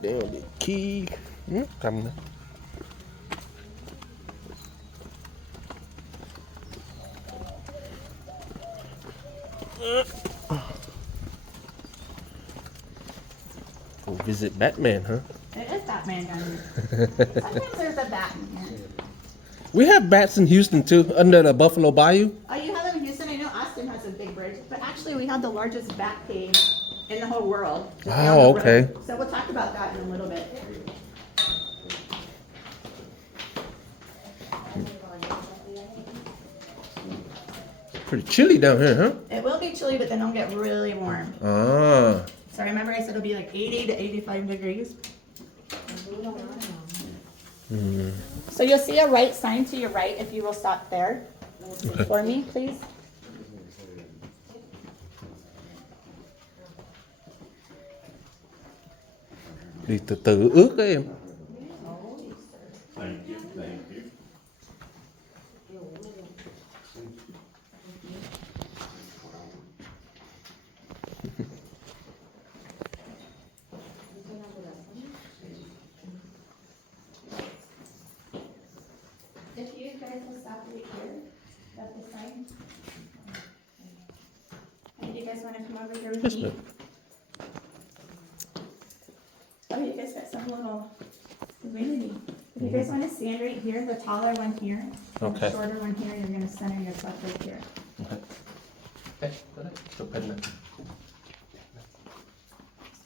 Đeo điện key. Cầm nè. Go visit Batman, huh? It is Batman down here. Sometimes there's a bat in here. We have bats in Houston too, under the Buffalo Bayou. Oh, you have them in Houston? I know Austin has a big bridge, but actually we have the largest bat cave in the whole world. Just down Oh, the okay. road. So we'll talk about that in a little bit. Pretty chilly down here, huh? It will be chilly, but then it'll get really warm. Ah. So remember I said it'll be like 80 to 85 degrees? So you'll see a right sign to your right if you will stop there for me, please. Đi từ từ ướt đấy em. If you guys will stop right here, at the sign. And you guys want to come over here with Yes, me? ma'am. Oh, you guys got some little divinity. If you guys want to stand right here, the taller one here, and the Okay. shorter one here, you're going to center yourself right here. Ê, tới đây, chụp hình nè.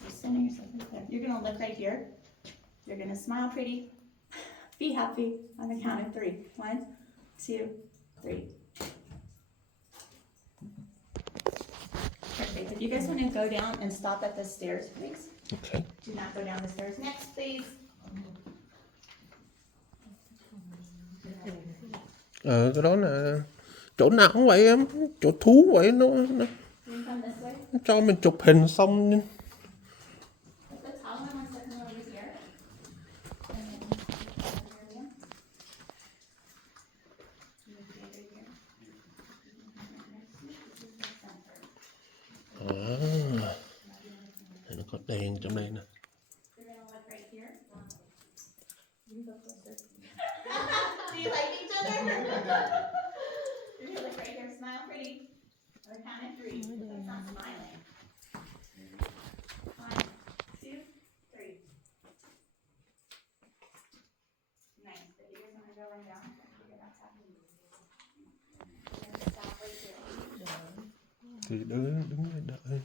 Just center yourself right there. You're going to look right here. You're going to smile pretty. Be happy on the count of 3. 1, 2, 3. Perfect. If you guys want to go down and stop at the stairs, please. Okay. Do not go down the stairs. Next, please. Cái đó là chỗ nào cũng vậy em, chỗ thú vậy nó You can come this way. cho mình chụp hình xong. If the tall one wants to come over here. And then over here. You can stay right here. Nó có đèn trong đây nè. You're gonna look right here. You can go closer. Do you like each other? You're gonna look right here. Smile pretty. On the count of 3. That's not smiling. 1, 2, 3. Nice. If you guys want to go right down, figure that's happening. You're gonna stop right here. Thì đứng đây đợi.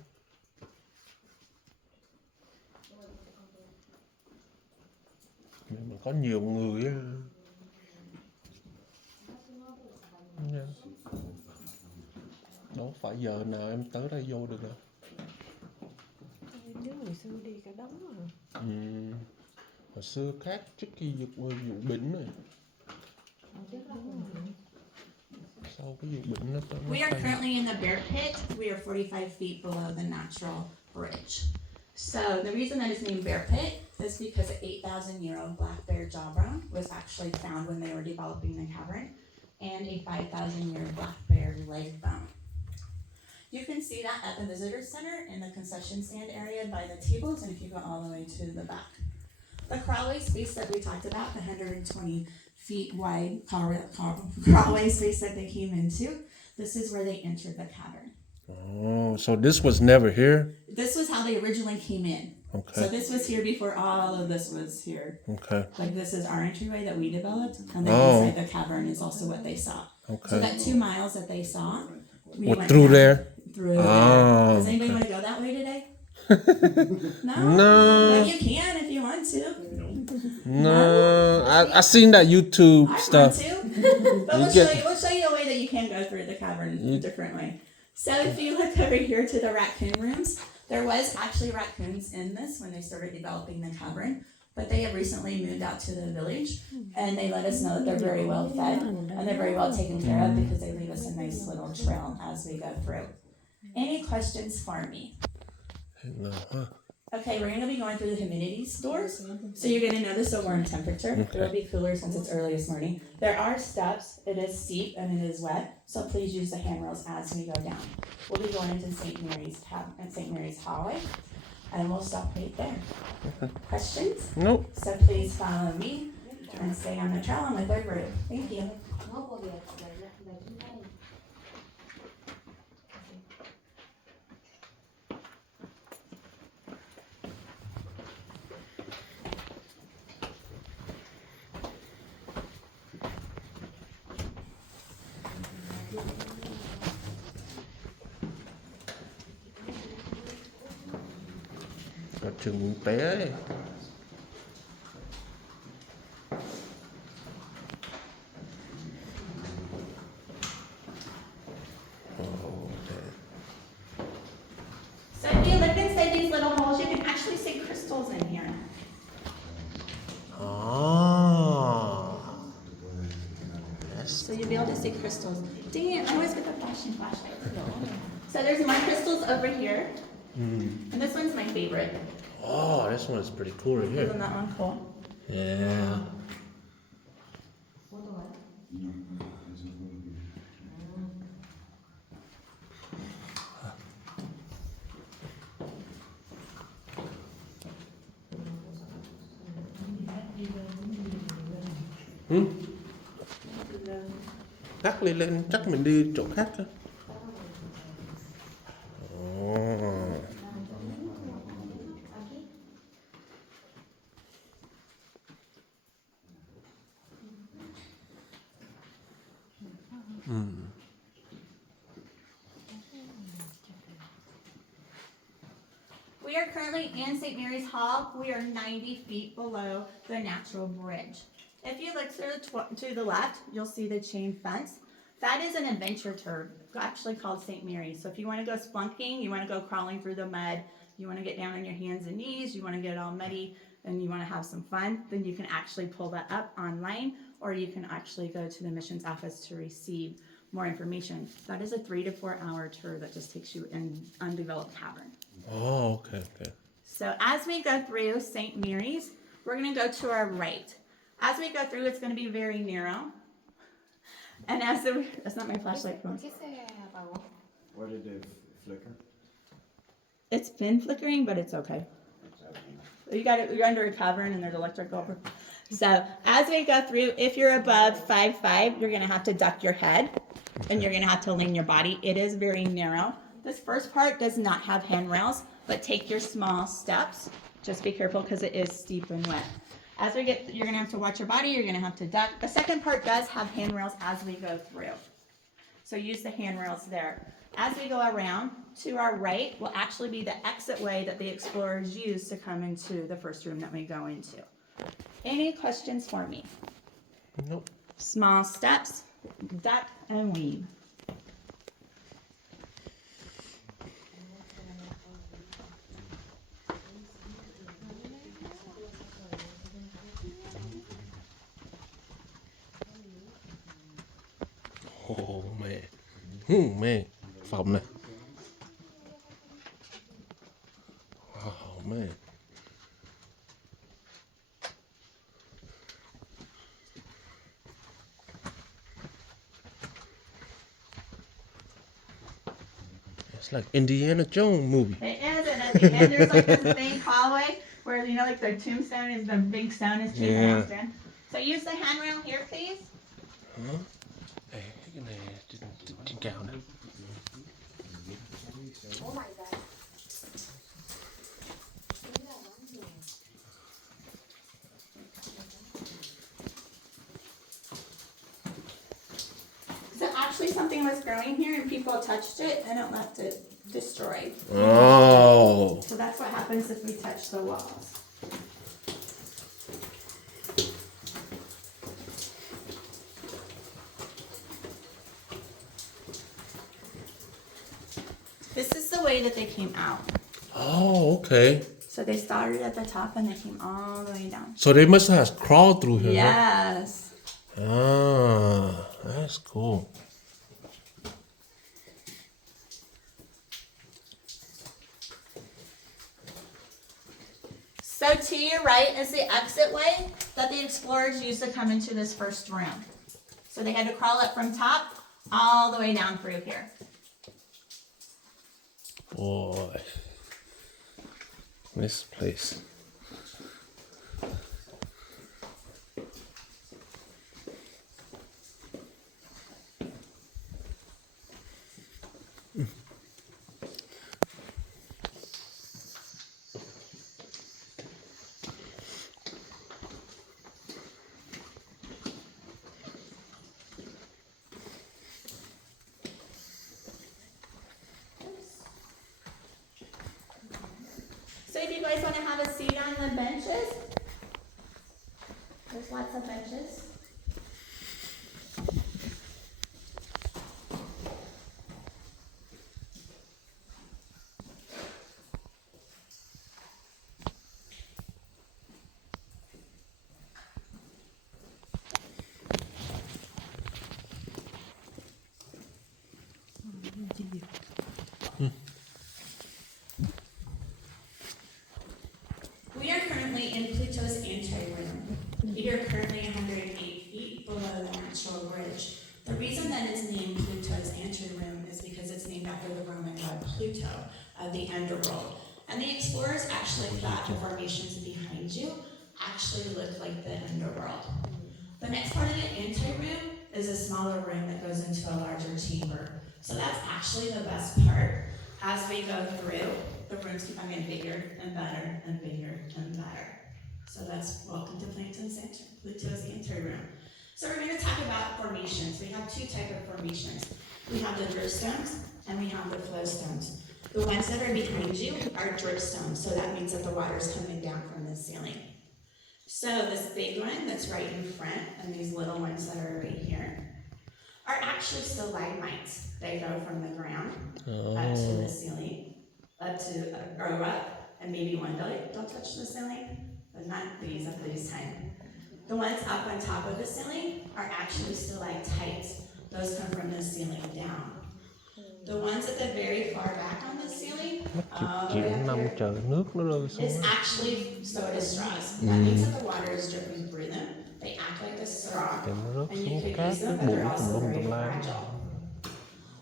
Nhưng mà có nhiều người á. Nha. Đâu phải giờ nào em tới đây vô được đâu. Nếu hồi xưa đi cả đống mà. Hồi xưa khác trước khi vụ bệnh này. Sau cái vụ bệnh nó tới. We are currently in the bear pit. We are 45 feet below the natural bridge. So the reason that it's named bear pit is because an 8,000-year-old black bear jaw bone was actually found when they were developing the cavern, and a 5,000-year black bear leg bone. You can see that at the visitor center in the concession stand area by the tables, and if you go all the way to the back. The crawlway space that we talked about, the 120 feet wide crawlway space that they came into, this is where they entered the cavern. Oh, so this was never here? This was how they originally came in. Okay. So this was here before all of this was here. Okay. Like this is our entryway that we developed, and then Oh. inside the cavern is also what they saw. Okay. So that 2 miles that they saw, we What, went through down there? Through Oh, there. Does anybody okay. want to go that way today? No? No. But you can if you want to. No, I seen that YouTube I stuff. want to. But we'll get- show you a way that you can go through the cavern a different way. So if you look over here to the raccoon rooms, there was actually raccoons in this when they started developing the cavern, but they have recently moved out to the village, and they let us know that they're very well fed and they're very well taken care of because they leave us a nice little trail as we go through. Any questions for me? No, huh? Okay, we're gonna be going through the humidity stores, so you're gonna notice a warm temperature. Okay. It'll be cooler since it's early this morning. There are steps. It is steep and it is wet, so please use the handrails as we go down. We'll be going into St. Mary's Hallway. And we'll stop right there. Questions? Nope. So please follow me and stay on the trail and with our group. Thank you. Có chừng té ấy. So if you look inside these little holes, you can actually see crystals in here. Yes. So you'll be able to see crystals. Dang it, I always get the flashing flashlight. So there's more crystals over here. And this one's my favorite. Oh, this one is pretty cool right here. Isn't that one cool? Yeah. Chắc lên chắc mình đi chỗ khác thôi. Oh. We are currently in St. Mary's Hall. We are 90 feet below the natural bridge. If you look to the left, you'll see the chain fence. That is an adventure tour, actually called St. Mary's. So if you want to go splunking, you want to go crawling through the mud, you want to get down on your hands and knees, you want to get all muddy, and you want to have some fun, then you can actually pull that up online, or you can actually go to the missions office to receive more information. That is a 3 to 4 hour tour that just takes you in undeveloped cavern. Oh, okay. So as we go through St. Mary's, we're going to go to our right. As we go through, it's going to be very narrow. And that's not my flashlight. ¿Por qué se apagó? Why did it flicker? It's been flickering, but it's okay. You're under a cavern and there's electric over. So as we go through, if you're above 5'5", you're going to have to duck your head and you're going to have to lean your body. It is very narrow. This first part does not have handrails, but take your small steps. Just be careful because it is steep and wet. As we get, you're going to have to watch your body. You're going to have to duck. The second part does have handrails as we go through. So use the handrails there. As we go around, to our right will actually be the exit way that the explorers used to come into the first room that we go into. Any questions for me? Nope. Small steps, duck and weave. Oh, mẹ. Mẹ. Phòng này. Oh, man. It's like Indiana Jones movie. It is, and at the end there's like this big hallway where, you know, like the tombstone is, the big stone is Chief Hamilton. So use the handrail here, please. Ê, cái này trên cao nè. Oh my god. So actually something was growing here and people touched it and it left it destroyed. Oh. So that's what happens if we touch the walls. This is the way that they came out. Oh, okay. So they started at the top and they came all the way down. So they must have crawled through here. Yes. Huh? Ah, that's cool. So to your right is the exit way that the explorers used to come into this first room. So they had to crawl up from top all the way down through here. Boy. this place. So if you guys want to have a seat on the benches, there's lots of benches. We are currently in Pluto's anteroom. We are currently 108 feet below the natural bridge. The reason that it's named Pluto's anteroom is because it's named after the Roman god Pluto of the underworld. And the explorers actually thought the formations behind you actually look like the underworld. The next part of the anteroom is a smaller room that goes into a larger chamber. So that's actually the best part. As we go through, the rooms keep on getting bigger and better and bigger and better. So that's welcome to Pluto's anteroom. So we're going to talk about formations. We have two types of formations. We have the drip stones and we have the flow stones. The ones that are behind you are drip stones, so that means that the water is coming down from the ceiling. So this big one that's right in front and these little ones that are right here are actually stalagmites. They go from the ground up to the ceiling, grow up, and maybe one day they'll touch the ceiling, but not these at this time. The ones up on top of the ceiling are actually stalactites. Those come from the ceiling down. The ones at the very far back on the ceiling, all the way up here, chờ nước nó rơi xuống. is actually soda straws. That means that the water is dripping through them. They act like a straw, Thì nó rớt and you xuống could cát use cái them, but bụi they're tùm also lum very tùm la. fragile.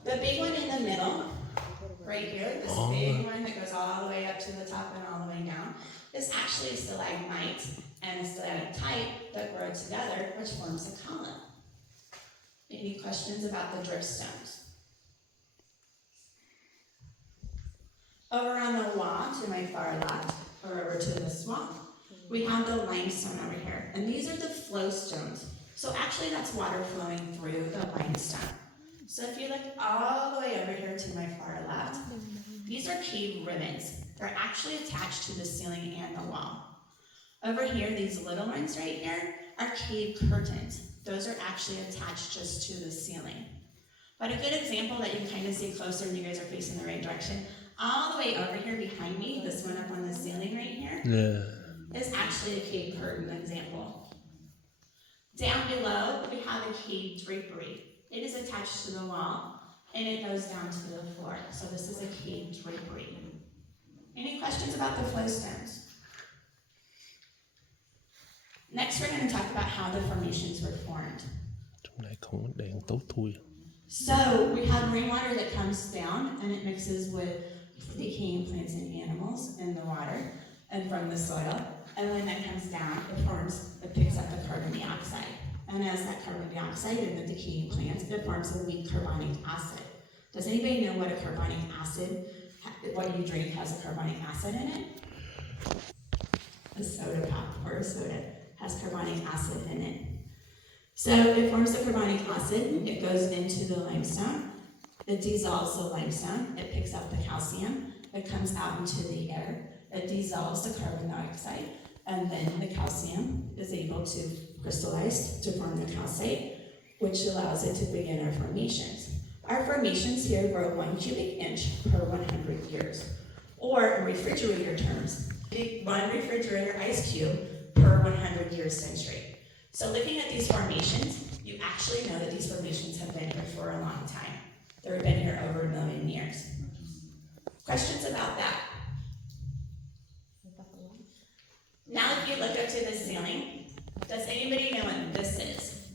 The big one in the middle, right here, this big one that goes all the way up to the top and all the way down, is actually a stalagmite and a stalactite that grow together, which forms a column. Any questions about the drip stones? Over on the wall to my far left, or over to this wall, we have the limestone over here. And these are the flow stones. So actually that's water flowing through the limestone. So if you look all the way over here to my far left, these are cave ribbons. They're actually attached to the ceiling and the wall. Over here, these little ones right here are cave curtains. Those are actually attached just to the ceiling. But a good example that you can kind of see closer and you guys are facing the right direction, all the way over here behind me, this one up on the ceiling right here, is actually a cave curtain example. Down below, we have a cave drapery. It is attached to the wall, and it goes down to the floor. So this is a cave drapery. Any questions about the flow stones? Next, we're going to talk about how the formations were formed. Trong này không có đèn tối thui. So we have rainwater that comes down, and it mixes with decaying plants and animals in the water and from the soil. And when that comes down, it picks up the carbon dioxide. And as that carbon dioxide and the decaying plants, it forms a weak carbonic acid. Does anybody know what a carbonic acid, what you drink has a carbonic acid in it? A soda pop or a soda has carbonic acid in it. So it forms the carbonic acid, it goes into the limestone, it dissolves the limestone, it picks up the calcium, it comes out into the air, it dissolves the carbon dioxide, and then the calcium is able to crystallize to form the calcite, which allows it to begin our formations. Our formations here grow 1 cubic inch per 100 years, or in refrigerator terms, 1 refrigerator ice cube per 100 year century. So looking at these formations, you actually know that these formations have been here for a long time. They've been here over 1 million years. Questions about that? Now if you look up to the ceiling, does anybody know what this is?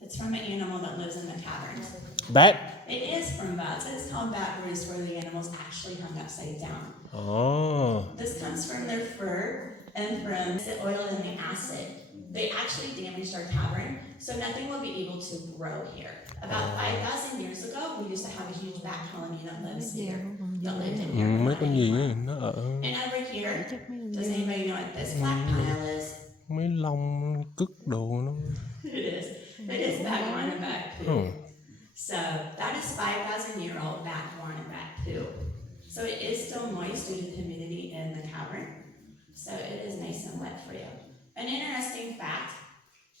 It's from an animal that lives in the caverns. Bat. It is from bats. It's called bat roost, where the animals actually hung upside down. Oh. This comes from their fur and from the oil and the acid. They actually damaged our cavern, so nothing will be able to grow here. About 5,000 years ago, we used to have a huge bat colony that lives here, that lived in here. Mấy Not con gì anymore. ấy, nó ở And over here, does anybody know what this black pile is? mấy lông cứt đồ nó. It is Bhagwan and bat poo. Oh. So that is 5,000-year-old Bhagwan and bat poo. So it is still moist due to the humidity in the cavern. So it is nice and wet for you. An interesting fact,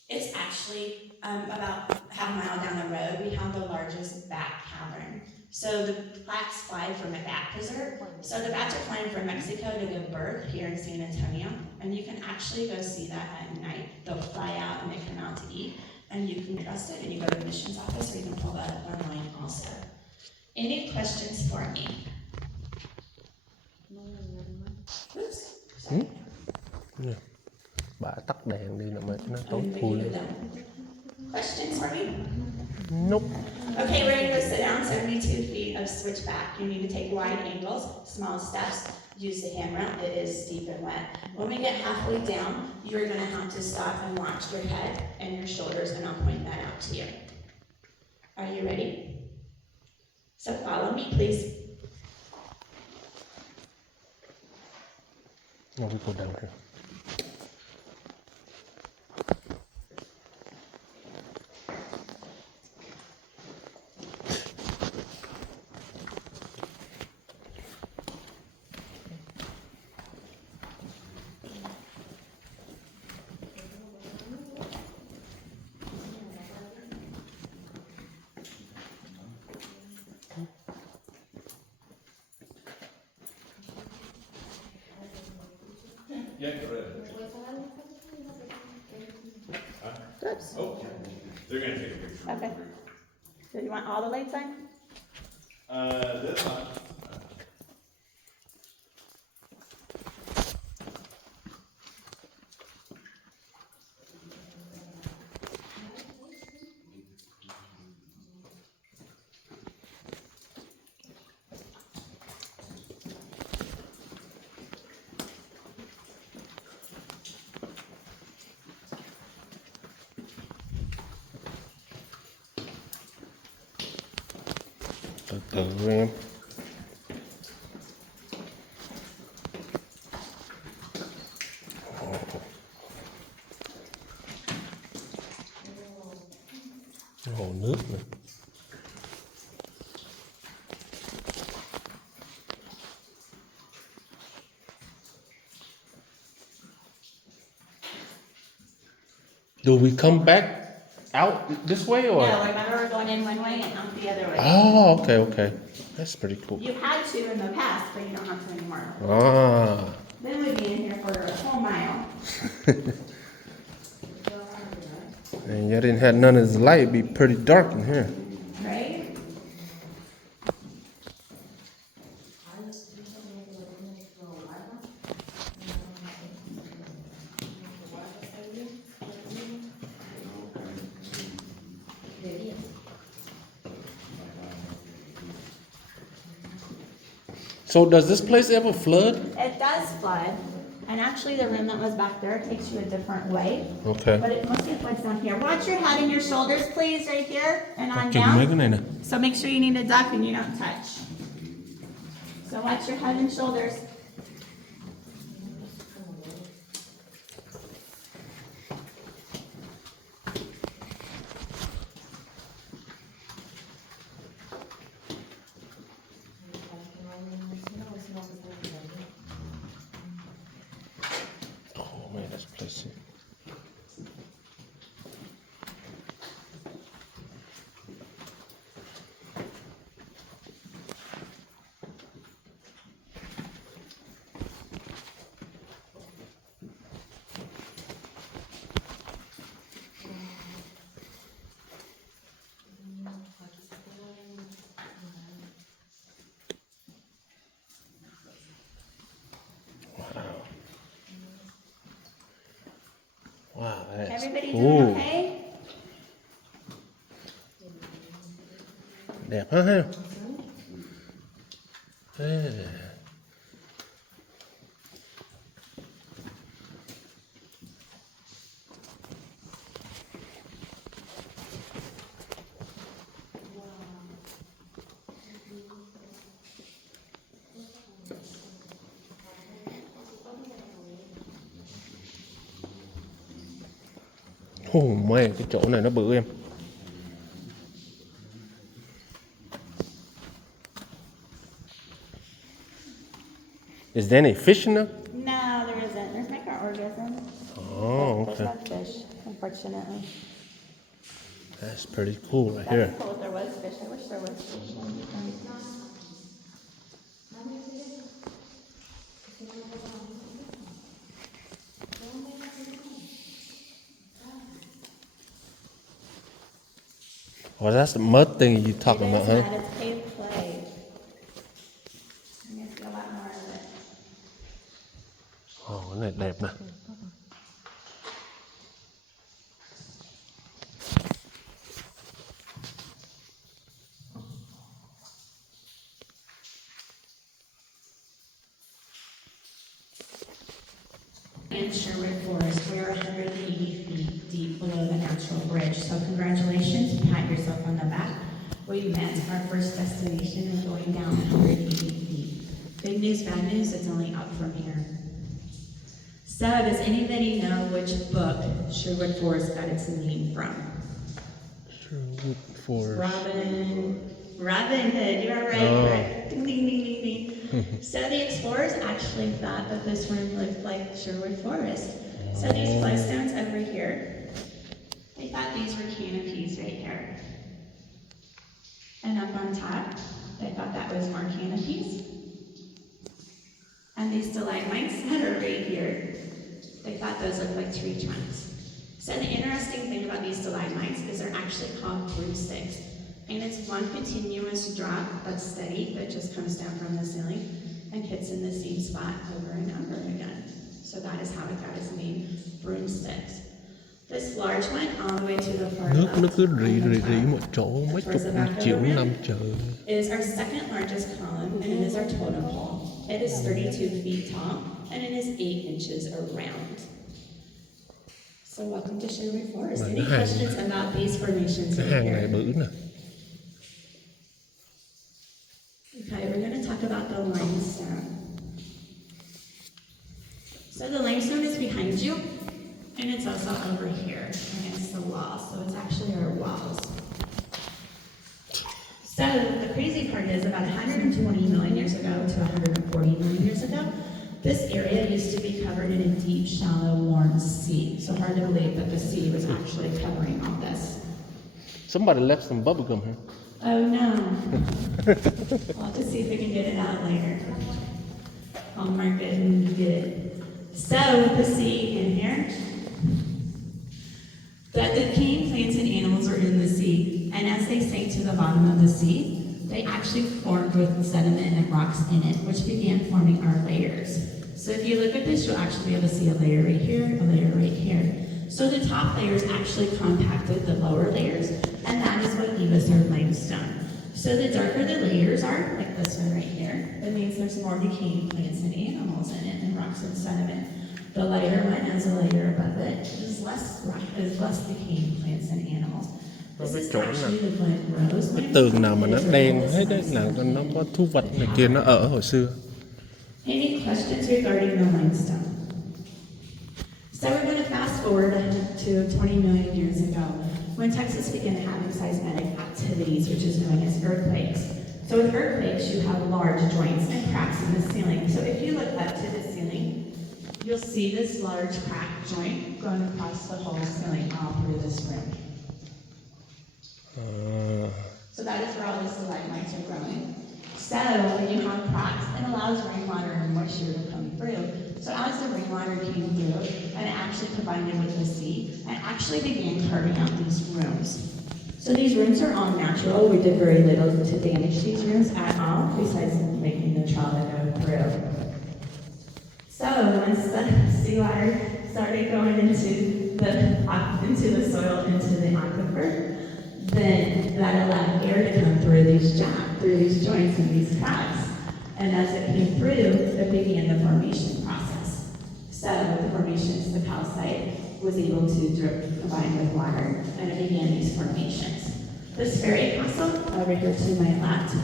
it's actually about half a mile down the road, we have the largest bat cavern. So the bats fly from a bat preserve. So the bats are flying from Mexico to give birth here in San Antonio. And you can actually go see that at night. They'll fly out and they come out to eat. And you can trust it and you go to the admissions office or you can pull that up online also. Any questions for me? Oops. Sorry. Yeah. Bà tắt đèn đi là mệt nó tối I'm thui. ready with them. Questions for me? Nope. Okay, we're gonna go sit down 72 feet of switchback. You need to take wide angles, small steps, use the handrail. It is steep and wet. When we get halfway down, you're gonna have to stop and watch your head and your shoulders, and I'll point that out to you. Are you ready? So follow me, please. No, we go down here. Yeah, go ahead. Oops. Oh, they're gonna take a picture. Okay. Do you want all the lights on? That's fine. Từ từ em. Hồ nước này. Do we come back out this way or? No, remember we're going in one way and out the other way. Oh, okay, okay. That's pretty cool. You had to in the past, but you don't have to anymore. Ah. Then we'd be in here for a whole mile. And you didn't have none of this light, it'd be pretty dark in here. Right? So does this place ever flood? It does flood. And actually the room that was back there takes you a different way. Okay. But it mostly floods down here. Watch your head and your shoulders, please, right here and on Chừng mấy cái down. này nè. So make sure you need to duck and you don't touch. So watch your head and shoulders. Oh man, that's place. Wow, that's Everybody cool. doing okay? Đẹp ha ha. Yeah. Oh man, cái chỗ này nó bự em. Is there any fish in there? No, there isn't. There's microorganisms. Oh, There's okay. no fish, unfortunately. That's pretty cool right That'd here. be cool if there was fish. I wish there was fish. Oh, that's the mud thing you talking about, huh? It's cave clay. I'm gonna see a lot more of it. Oh, cái này đẹp nè. In Sherwood Forest, we are 180 feet deep below the natural bridge. So congratulations, pat yourself on the back. We met our first destination of going down 180 feet. Good news, bad news, it's only up from here. So does anybody know which book Sherwood Forest got its name from? Sherwood Forest. Robin Hood, you are right. Oh. Right. Ding, ding, ding, ding, ding. So the explorers actually thought that this room looked like Sherwood Forest. So these flagstones over here, they thought these were canopies right here. And up on top, they thought that was more canopies. And these stalagmites that are right here, they thought those looked like tree trunks. So the interesting thing about these stalagmites is they're actually called broomsticks. And it's one continuous drop that's steady that just comes down from the ceiling and hits in the same spot over and over again. So that is how it got its name, broomsticks. This large one, all the way to the far Nước left, nó cứ on rỉ the rỉ rỉ top, một chỗ mấy chục triệu năm trời. is our second largest column, and it is our totem pole. It is 32 feet tall, and it is 8 inches around. So welcome to Sherwood Forest. Any questions about these formations Cái right hang này here? bự nè. Okay, we're going to talk about the limestone. So the limestone is behind you, and it's also over here against the wall. So it's actually our walls. So the crazy part is about 120 million years ago to 140 million years ago, this area used to be covered in a deep, shallow, warm sea. So hard to believe that the sea was actually covering all this. Somebody left some bubble gum here. Oh no. We'll have to see if we can get it out later. I'll mark it and get it. So with the sea in here, that the decaying plants and animals are in the sea, and as they sank to the bottom of the sea, they actually formed with sediment and rocks in it, which began forming our layers. So if you look at this, you'll actually be able to see a layer right here, a layer right here. So the top layers actually compacted the lower layers, and that is what gave us our limestone. So the darker the layers are, like this one right here, it means there's more decaying plants and animals in it, and rocks and sediment. The lighter one has a layer above it, is less decaying plants and animals. This is actually the Glen Rose. Cái tường nào mà nó đen hết đấy là nó có thú vật này kia nó ở hồi xưa. Any questions regarding the limestone? So we're going to fast forward to 20 million years ago, when Texas began having seismic activities, which is known as earthquakes. So with earthquakes, you have large joints and cracks in the ceiling. So if you look up to the ceiling, you'll see this large crack joint going across the whole ceiling all through this room. So that is where all the stalagmites are growing. So when you have cracks, it allows rainwater and moisture to come through. So as the rainwater came through, and it actually combined with the sea, and actually began carving out these rooms. So these rooms are all natural. We did very little to damage these rooms at all, besides making the trauma go through. So once the seawater started going into the soil, into the aquifer, then that allowed air to come through these joints and these cracks. And as it came through, it began the formation process. So the formations, the calcite was able to drip combine with water, and it began these formations. This fairy castle over here to my left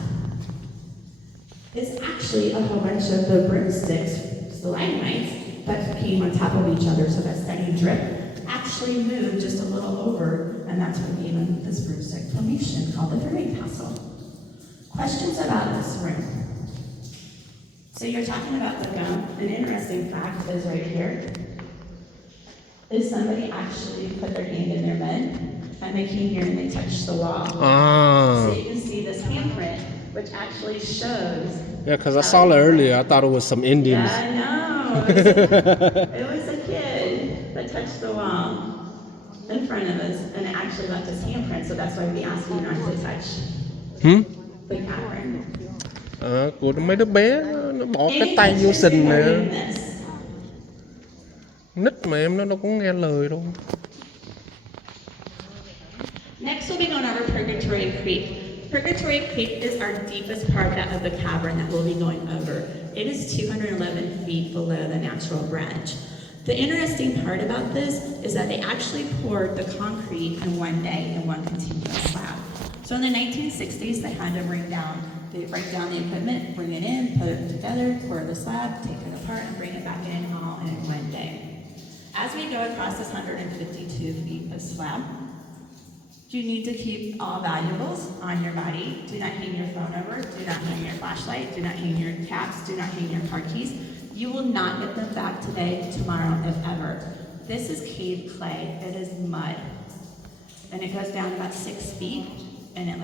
is actually a whole bunch of the broomsticks, stalagmites, that came on top of each other, so that steady drip actually actually moved just a little over, and that's what gave them this broomstick formation called the Ferry Castle. Questions about this room? So you're talking about the gum. An interesting fact is right here. Is somebody actually put their hand in their bed, and they came here and they touched the wall. So you can see this handprint, which actually shows. Yeah, because I saw it earlier. I thought it was some Indians. Yeah, I know. It was a kid that touched the wall in front of us, and it actually left his handprint. So that's why we ask you not to touch the catherine. Của mấy đứa bé nó bỏ cái tay vô sình nè. Nít mà em nó đâu có nghe lời đâu. Next, we'll be going over Purgatory Creek. Purgatory Creek is our deepest part of the cavern that we'll be going over. It is 211 feet below the natural bridge. The interesting part about this is that they actually poured the concrete in one day in one continuous slab. So in the 1960s, they had to break down the equipment, bring it in, put it together, pour the slab, take it apart, and bring it back in all in one day. As we go across this 152 feet of slab, you need to keep all valuables on your body. Do not hang your phone over, do not hang your flashlight, do not hang your caps, do not hang your car keys. You will not get them back today, tomorrow, if ever. This is cave clay, it is mud. And it goes down about 6 feet, and it